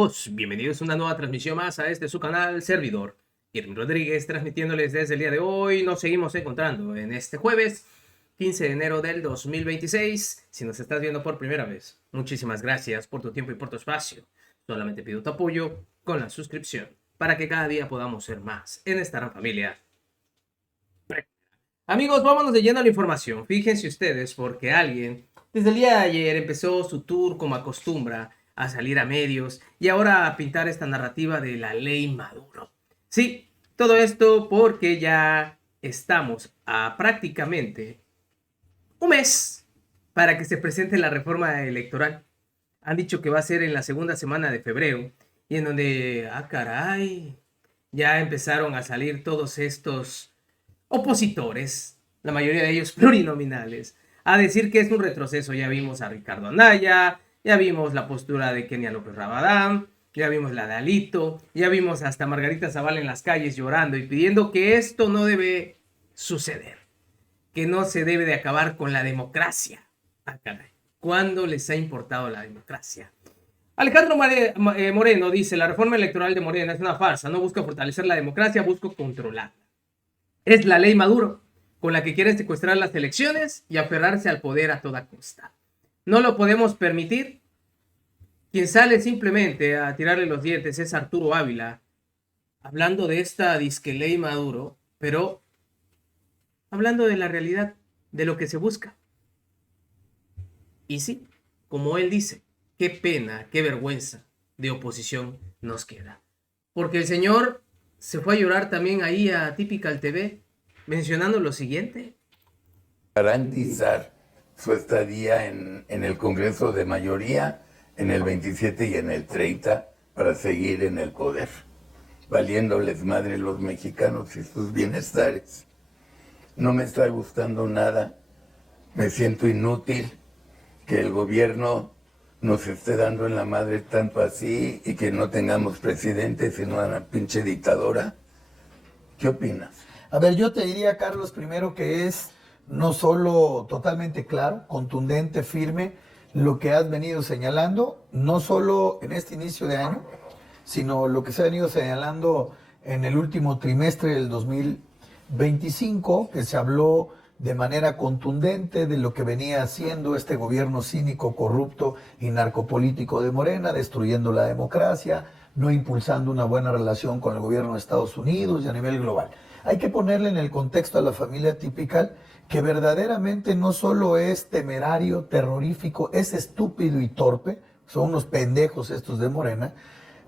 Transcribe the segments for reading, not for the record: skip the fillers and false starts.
amigos, bienvenidos a una nueva transmisión más a este su canal servidor. Irving Rodríguez transmitiéndoles desde el día de hoy. Nos seguimos encontrando en este jueves 15 de enero del 2026. Si nos estás viendo por primera vez, muchísimas gracias por tu tiempo y por tu espacio. Solamente pido tu apoyo con la suscripción para que cada día podamos ser más en esta gran familia. Amigos, vámonos de lleno a la información. Fíjense ustedes porque alguien desde el día de ayer empezó su tour como acostumbra a salir a medios y ahora a pintar esta narrativa de la ley Maduro. Sí, todo esto porque ya estamos a prácticamente un mes para que se presente la reforma electoral. Han dicho que va a ser en la segunda semana de febrero y en donde, caray, ya empezaron a salir todos estos opositores, la mayoría de ellos plurinominales, a decir que es un retroceso. Ya vimos a Ricardo Anaya, ya vimos la postura de Kenia López Rabadán, ya vimos la de Alito, ya vimos hasta Margarita Zavala en las calles llorando y pidiendo que esto no debe suceder, que no se debe de acabar con la democracia. Caray, ¿cuándo les ha importado la democracia? Alejandro Moreno dice, la reforma electoral de Morena es una farsa, no busca fortalecer la democracia, busca controlarla. Es la ley Maduro, con la que quieren secuestrar las elecciones y aferrarse al poder a toda costa. No lo podemos permitir. Quien sale simplemente a tirarle los dientes es Arturo Ávila, hablando de esta disque ley Maduro, pero hablando de la realidad, de lo que se busca. Y sí, como él dice, qué pena, qué vergüenza de oposición nos queda. Porque el señor se fue a llorar también ahí a Typical TV, mencionando lo siguiente. Garantizar su estadía en el Congreso de mayoría, en el 27 y en el 30, para seguir en el poder, valiéndoles madre los mexicanos y sus bienestares. No me está gustando nada, me siento inútil que el gobierno nos esté dando en la madre tanto así y que no tengamos presidente, sino una pinche dictadora. ¿Qué opinas? A ver, yo te diría, Carlos, primero que es no solo totalmente claro, contundente, firme, lo que has venido señalando, no solo en este inicio de año, sino lo que se ha venido señalando en el último trimestre del 2025, que se habló de manera contundente de lo que venía haciendo este gobierno cínico, corrupto y narcopolítico de Morena, destruyendo la democracia, no impulsando una buena relación con el gobierno de Estados Unidos y a nivel global. Hay que ponerle en el contexto a la familia Typical que verdaderamente no solo es temerario, terrorífico, es estúpido y torpe, son unos pendejos estos de Morena,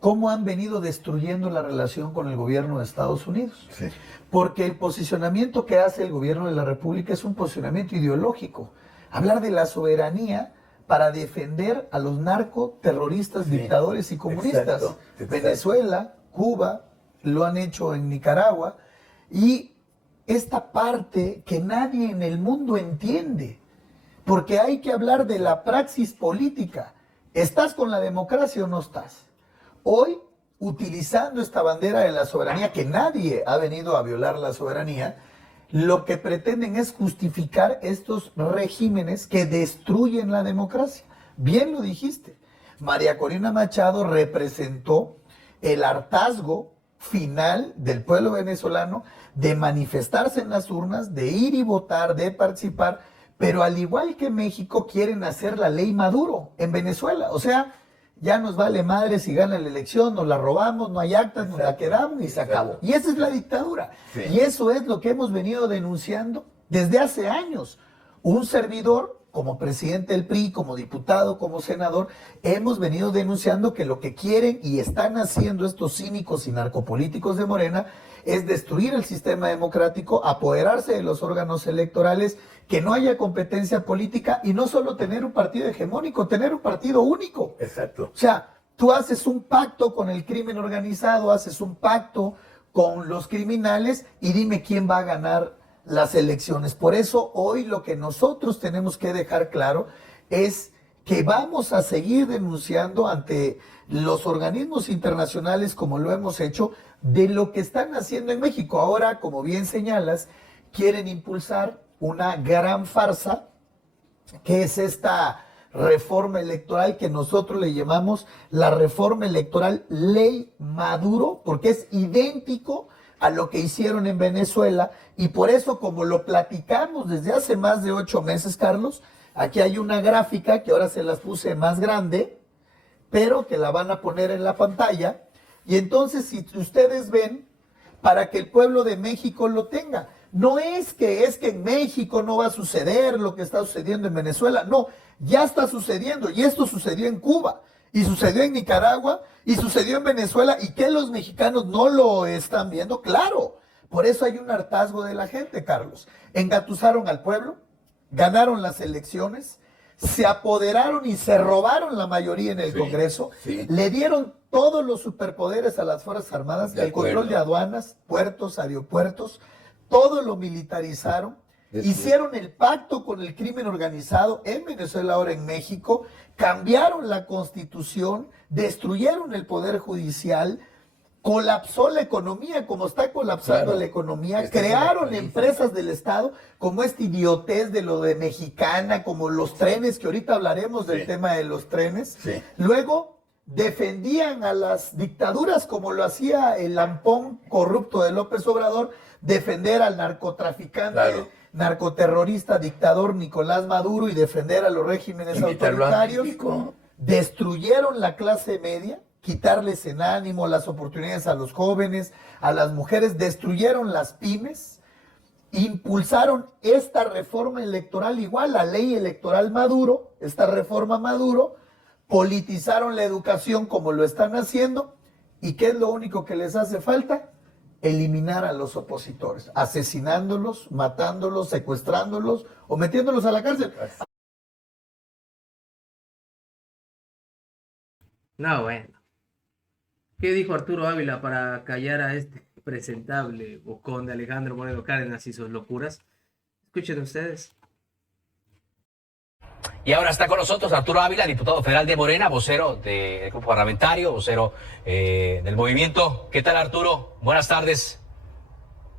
cómo han venido destruyendo la relación con el gobierno de Estados Unidos. Sí. Porque el posicionamiento que hace el gobierno de la República es un posicionamiento ideológico. Hablar de la soberanía para defender a los narcoterroristas, sí, dictadores y comunistas. Exacto. Venezuela, Cuba, lo han hecho en Nicaragua. Y esta parte que nadie en el mundo entiende. Porque hay que hablar de la praxis política. ¿Estás con la democracia o no estás? Hoy, utilizando esta bandera de la soberanía, que nadie ha venido a violar la soberanía, lo que pretenden es justificar estos regímenes que destruyen la democracia. Bien lo dijiste. María Corina Machado representó el hartazgo final del pueblo venezolano de manifestarse en las urnas, de ir y votar, de participar, pero al igual que México quieren hacer la ley Maduro en Venezuela. O sea, ya nos vale madre si gana la elección, nos la robamos, no hay actas, nos la quedamos y se acabó. Y esa es la dictadura. Sí. Y eso es lo que hemos venido denunciando desde hace años. Un servidor, como presidente del PRI, como diputado, como senador, hemos venido denunciando que lo que quieren y están haciendo estos cínicos y narcopolíticos de Morena es destruir el sistema democrático, apoderarse de los órganos electorales, que no haya competencia política y no solo tener un partido hegemónico, tener un partido único. Exacto. O sea, tú haces un pacto con el crimen organizado, haces un pacto con los criminales y dime quién va a ganar las elecciones. Por eso hoy lo que nosotros tenemos que dejar claro es que vamos a seguir denunciando ante los organismos internacionales, como lo hemos hecho, de lo que están haciendo en México. Ahora, como bien señalas, quieren impulsar una gran farsa, que es esta reforma electoral que nosotros le llamamos la reforma electoral Ley Maduro, porque es idéntico a lo que hicieron en Venezuela, y por eso, como lo platicamos desde hace más de 8 meses, Carlos, aquí hay una gráfica que ahora se las puse más grande, pero que la van a poner en la pantalla, y entonces si ustedes ven, para que el pueblo de México lo tenga, no es que en México no va a suceder lo que está sucediendo en Venezuela, no, ya está sucediendo, y esto sucedió en Cuba, y sucedió en Nicaragua, y sucedió en Venezuela, y que los mexicanos no lo están viendo, claro. Por eso hay un hartazgo de la gente, Carlos. Engatusaron al pueblo, ganaron las elecciones, se apoderaron y se robaron la mayoría en el Congreso, le dieron todos los superpoderes a las Fuerzas Armadas, el control de aduanas, puertos, aeropuertos, todo lo militarizaron. Hicieron el pacto con el crimen organizado en Venezuela, ahora en México, cambiaron la Constitución, destruyeron el Poder Judicial, colapsó la economía como está colapsando la economía, crearon empresas del Estado como esta idiotez de lo de Mexicana, como los trenes, que ahorita hablaremos del tema de los trenes. Luego defendían a las dictaduras como lo hacía el lampón corrupto de López Obrador, defender al narcotraficante, narcoterrorista, dictador Nicolás Maduro, y defender a los regímenes autoritarios. Destruyeron la clase media, quitarles en ánimo las oportunidades a los jóvenes, a las mujeres, destruyeron las pymes, impulsaron esta reforma electoral, igual la ley electoral Maduro, esta reforma Maduro, politizaron la educación como lo están haciendo. ¿Y qué es lo único que les hace falta? Eliminar a los opositores, asesinándolos, matándolos, secuestrándolos o metiéndolos a la cárcel. No, bueno. ¿Qué dijo Arturo Ávila para callar a este presentable bocón de Alejandro Moreno Cárdenas y sus locuras? Escuchen ustedes. Y ahora está con nosotros Arturo Ávila, diputado federal de Morena, vocero del grupo parlamentario, vocero del movimiento. ¿Qué tal, Arturo? Buenas tardes.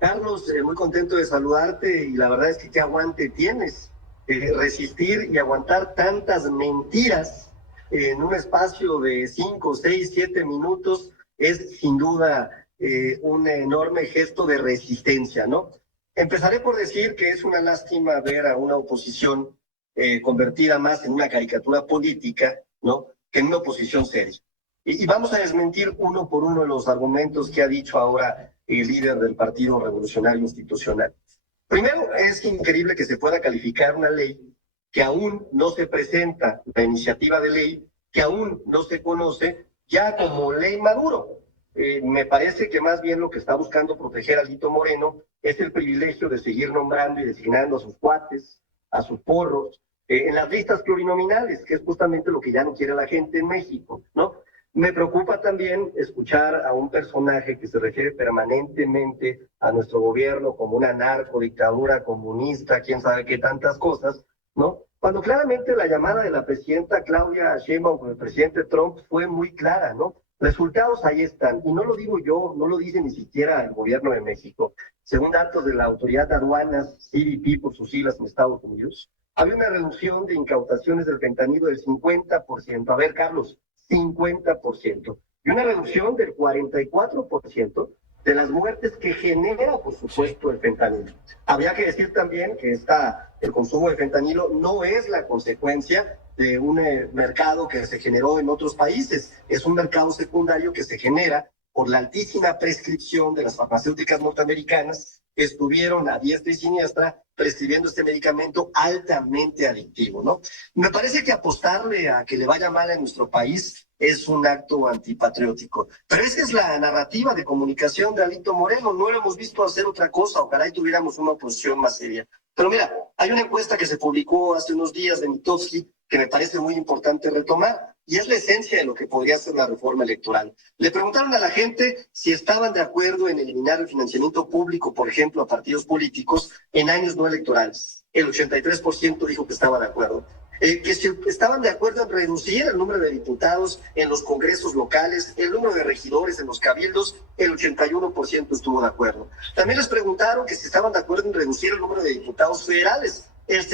Carlos, muy contento de saludarte, y la verdad es que qué aguante tienes. Resistir y aguantar tantas mentiras en un espacio de 5, 6, 7 minutos es sin duda un enorme gesto de resistencia, ¿no? Empezaré por decir que es una lástima ver a una oposición convertida más en una caricatura política, ¿no?, que en una oposición seria. Y vamos a desmentir uno por uno los argumentos que ha dicho ahora el líder del Partido Revolucionario Institucional. Primero, es increíble que se pueda calificar una ley que aún no se presenta, la iniciativa de ley, que aún no se conoce, ya como ley Maduro. Me parece que más bien lo que está buscando proteger a Alito Moreno es el privilegio de seguir nombrando y designando a sus cuates, a sus porros, en las listas plurinominales, que es justamente lo que ya no quiere la gente en México, ¿no? Me preocupa también escuchar a un personaje que se refiere permanentemente a nuestro gobierno como una narcodictadura comunista, quién sabe qué tantas cosas, ¿no? Cuando claramente la llamada de la presidenta Claudia Sheinbaum con el presidente Trump fue muy clara, ¿no? Resultados ahí están, y no lo digo yo, no lo dice ni siquiera el gobierno de México. Según datos de la Autoridad de Aduanas, CBP por sus siglas en Estados Unidos, había una reducción de incautaciones del fentanilo del 50%. A ver, Carlos, 50%. Y una reducción del 44% de las muertes que genera, por supuesto, el fentanilo. Habría que decir también que el consumo de fentanilo no es la consecuencia de un mercado que se generó en otros países. Es un mercado secundario que se genera por la altísima prescripción de las farmacéuticas norteamericanas, que estuvieron a diestra y siniestra prescribiendo este medicamento altamente adictivo, ¿no? Me parece que apostarle a que le vaya mal en nuestro país es un acto antipatriótico. Pero esa es la narrativa de comunicación de Alito Moreno. No lo hemos visto hacer otra cosa. Ojalá y tuviéramos una oposición más seria. Pero mira, hay una encuesta que se publicó hace unos días de Mitofsky que me parece muy importante retomar, y es la esencia de lo que podría ser la reforma electoral. Le preguntaron a la gente si estaban de acuerdo en eliminar el financiamiento público, por ejemplo, a partidos políticos en años no electorales. El 83% dijo que estaba de acuerdo. Que si estaban de acuerdo en reducir el número de diputados en los congresos locales, el número de regidores en los cabildos, el 81% estuvo de acuerdo. También les preguntaron que si estaban de acuerdo en reducir el número de diputados federales. El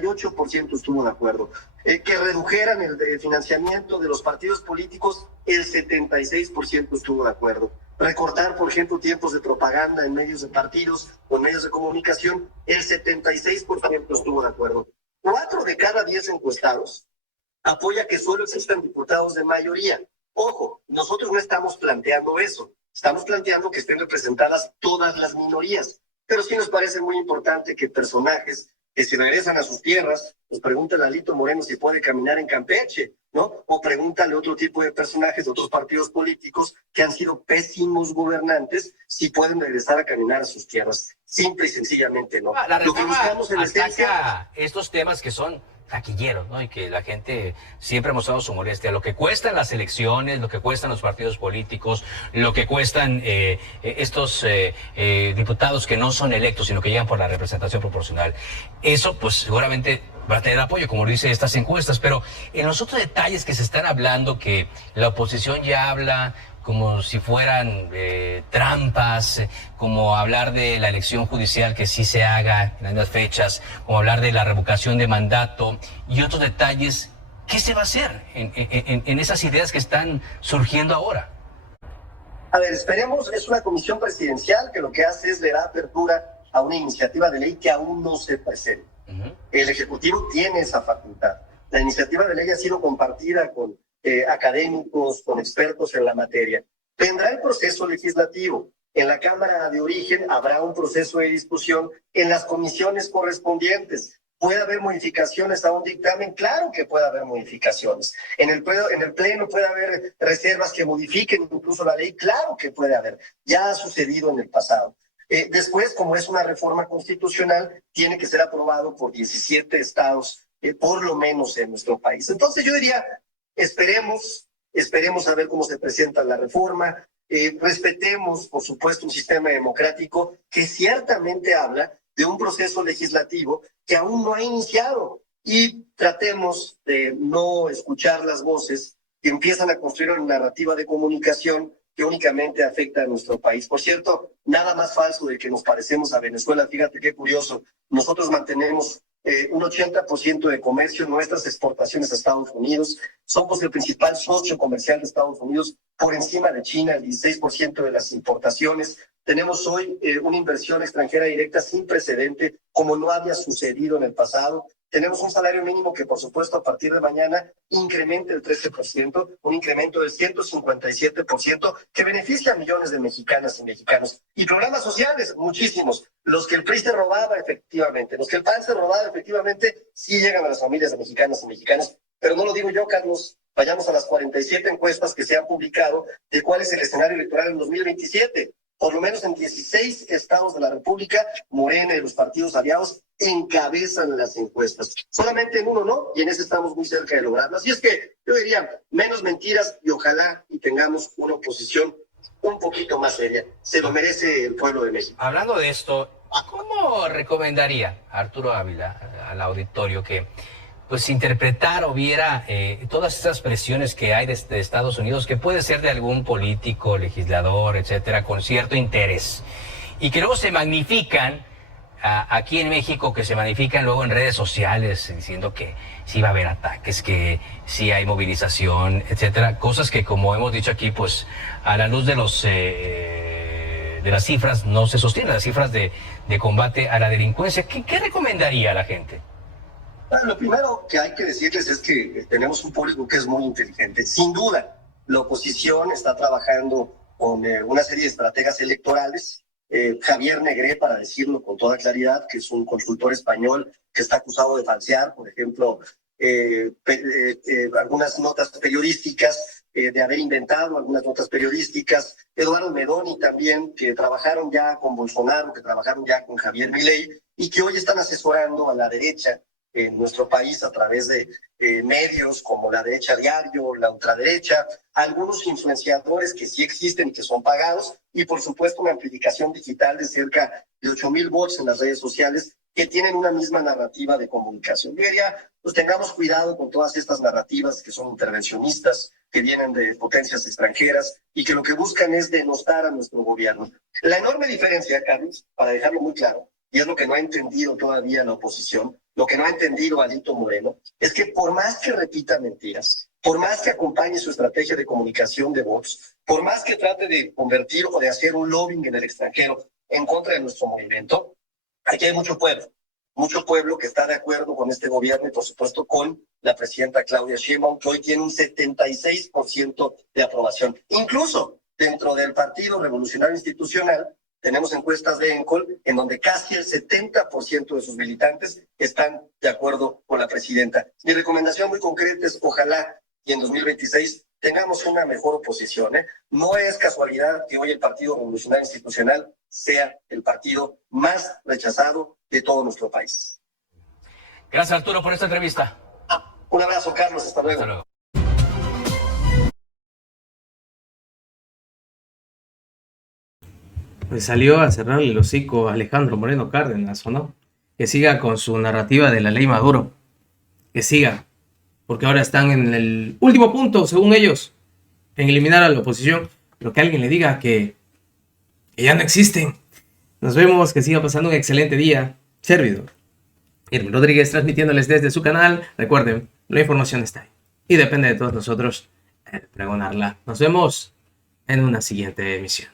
58% estuvo de acuerdo. Que redujeran el financiamiento de los partidos políticos, el 76% estuvo de acuerdo. Recortar, por ejemplo, tiempos de propaganda en medios de partidos o en medios de comunicación, el 76% estuvo de acuerdo. 4 de cada 10 encuestados apoya que solo existan diputados de mayoría. Ojo, nosotros no estamos planteando eso. Estamos planteando que estén representadas todas las minorías. Pero sí nos parece muy importante que personajes que si regresan a sus tierras, pues pregúntale a Alito Moreno si puede caminar en Campeche, ¿no? O pregúntale a otro tipo de personajes de otros partidos políticos que han sido pésimos gobernantes si pueden regresar a caminar a sus tierras. Simple y sencillamente, ¿no? La Lo que reforma buscamos en esencia... ataca estos temas que son taquilleros, ¿no? Y que la gente siempre ha mostrado su molestia. Lo que cuestan las elecciones, lo que cuestan los partidos políticos, lo que cuestan estos diputados que no son electos, sino que llegan por la representación proporcional. Eso, pues, seguramente va a tener apoyo, como lo dice estas encuestas. Pero en los otros detalles que se están hablando, que la oposición ya habla como si fueran trampas, como hablar de la elección judicial que sí se haga en las fechas, como hablar de la revocación de mandato y otros detalles. ¿Qué se va a hacer en esas ideas que están surgiendo ahora? A ver, esperemos, es una comisión presidencial que lo que hace es le da apertura a una iniciativa de ley que aún no se presenta. El Ejecutivo tiene esa facultad. La iniciativa de ley ha sido compartida con académicos, con expertos en la materia. Vendrá el proceso legislativo. En la Cámara de Origen habrá un proceso de discusión en las comisiones correspondientes. ¿Puede haber modificaciones a un dictamen? Claro que puede haber modificaciones. En el Pleno puede haber reservas que modifiquen incluso la ley. Claro que puede haber. Ya ha sucedido en el pasado. Después, como es una reforma constitucional, tiene que ser aprobado por 17 estados, por lo menos en nuestro país. Entonces yo diría, esperemos a ver cómo se presenta la reforma, respetemos, por supuesto, un sistema democrático que ciertamente habla de un proceso legislativo que aún no ha iniciado y tratemos de no escuchar las voces que empiezan a construir una narrativa de comunicación que únicamente afecta a nuestro país. Por cierto, nada más falso de que nos parecemos a Venezuela. Fíjate qué curioso, nosotros mantenemos un 80% de comercio en nuestras exportaciones a Estados Unidos. Somos el principal socio comercial de Estados Unidos, por encima de China, el 16% de las importaciones. Tenemos hoy una inversión extranjera directa sin precedente, como no había sucedido en el pasado. Tenemos un salario mínimo que, por supuesto, a partir de mañana incrementa el 13%, un incremento del 157% que beneficia a millones de mexicanas y mexicanos. Y programas sociales, muchísimos. Los que el PRI se robaba, efectivamente. Los que el PAN se robaba, efectivamente, sí llegan a las familias de mexicanas y mexicanos. Pero no lo digo yo, Carlos. Vayamos a las 47 encuestas que se han publicado de cuál es el escenario electoral en 2027. Por lo menos en 16 estados de la República, Morena y los partidos aliados encabezan las encuestas. Solamente en uno no, y en ese estamos muy cerca de lograrlo. Así es que yo diría, menos mentiras y ojalá y tengamos una oposición un poquito más seria. Se lo merece el pueblo de México. Hablando de esto, ¿cómo recomendaría Arturo Ávila al auditorio que pues interpretar o viera todas estas presiones que hay desde Estados Unidos, que puede ser de algún político, legislador, etcétera, con cierto interés, y que luego se magnifican aquí en México, que se magnifican luego en redes sociales diciendo que sí va a haber ataques, que sí hay movilización, etcétera, cosas que, como hemos dicho aquí, pues a la luz de las cifras no se sostienen, las cifras de combate a la delincuencia? ¿Qué recomendaría a la gente? Lo primero que hay que decirles es que tenemos un público que es muy inteligente. Sin duda, la oposición está trabajando con una serie de estrategas electorales. Javier Negré, para decirlo con toda claridad, que es un consultor español que está acusado de falsear, por ejemplo, algunas notas periodísticas, de haber inventado algunas notas periodísticas. Eduardo Medoni también, que trabajaron ya con Bolsonaro, que trabajaron ya con Javier Milei y que hoy están asesorando a la derecha en nuestro país a través de medios como La Derecha Diario, la ultraderecha, algunos influenciadores que sí existen y que son pagados, y por supuesto una amplificación digital de cerca de 8,000 bots en las redes sociales que tienen una misma narrativa de comunicación. Yo diría, pues tengamos cuidado con todas estas narrativas que son intervencionistas, que vienen de potencias extranjeras y que lo que buscan es denostar a nuestro gobierno. La enorme diferencia, Carlos, para dejarlo muy claro, y es lo que no ha entendido todavía la oposición, lo que no ha entendido Alito Moreno, es que por más que repita mentiras, por más que acompañe su estrategia de comunicación de votos, por más que trate de convertir o de hacer un lobbying en el extranjero en contra de nuestro movimiento, aquí hay mucho pueblo que está de acuerdo con este gobierno y por supuesto con la presidenta Claudia Sheinbaum, que hoy tiene un 76% de aprobación. Incluso dentro del Partido Revolucionario Institucional, tenemos encuestas de ENCOL en donde casi el 70% de sus militantes están de acuerdo con la presidenta. Mi recomendación muy concreta es ojalá y en 2026 tengamos una mejor oposición. No es casualidad que hoy el Partido Revolucionario Institucional sea el partido más rechazado de todo nuestro país. Gracias, Arturo, por esta entrevista. Un abrazo, Carlos. Hasta luego. Hasta luego. Pues salió a cerrarle el hocico a Alejandro Moreno Cárdenas, ¿o no? Que siga con su narrativa de la ley Maduro. Que siga. Porque ahora están en el último punto, según ellos, en eliminar a la oposición. Pero que alguien le diga que ya no existen. Nos vemos, que siga pasando un excelente día. Servidor Irving Rodríguez, transmitiéndoles desde su canal. Recuerden, la información está ahí. Y depende de todos nosotros pregonarla. Nos vemos en una siguiente emisión.